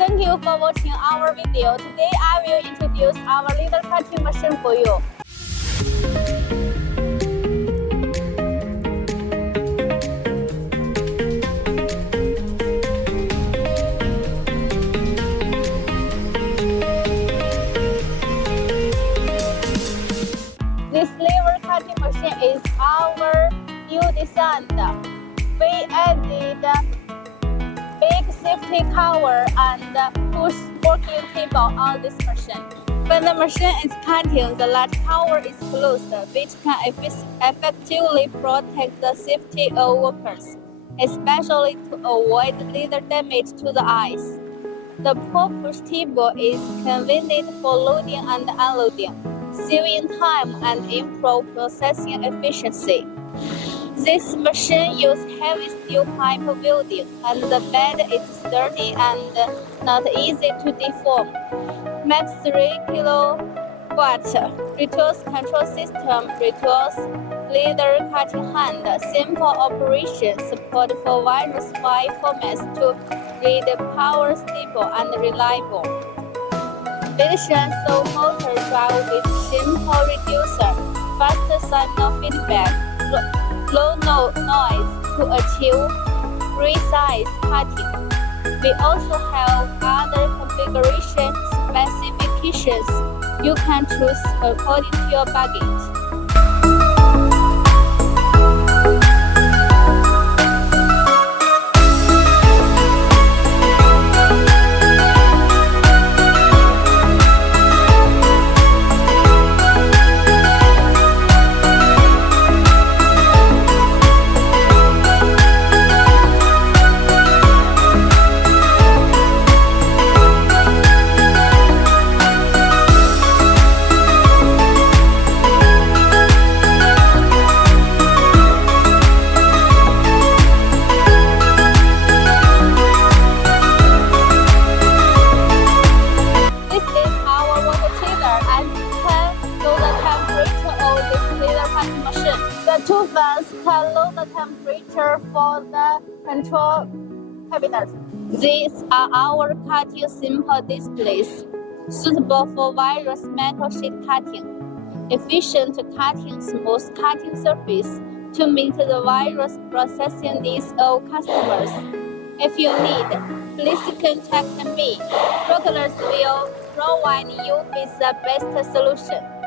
Thank you for watching our video. Today I will introduce our laser cutting machine for you. This laser cutting machine is our new design. We added big safety cover and push working table on this machine. When the machine is cutting, the large cover is closed, which can effectively protect the safety of workers, especially to avoid laser damage to the eyes. The push table is convenient for loading and unloading, saving time and improve processing efficiency. This machine uses heavy steel pipe welding, and the bed is sturdy and not easy to deform. Max 3 kilowatt reduce control system, reduce laser cutting hand, simple operation, support for various file formats to read power stable and reliable. Built-in motor drive with simple reducer, fast signal feedback, low noise to achieve precise cutting. We also have other configuration specifications you can choose according to your budget. The two fans can lower the temperature for the control cabinet. These are our cutting simple displays, suitable for various metal sheet cutting, efficient cutting, smooth cutting surface to meet the various processing needs of customers. If you need, please contact me. Regulars will provide you with the best solution.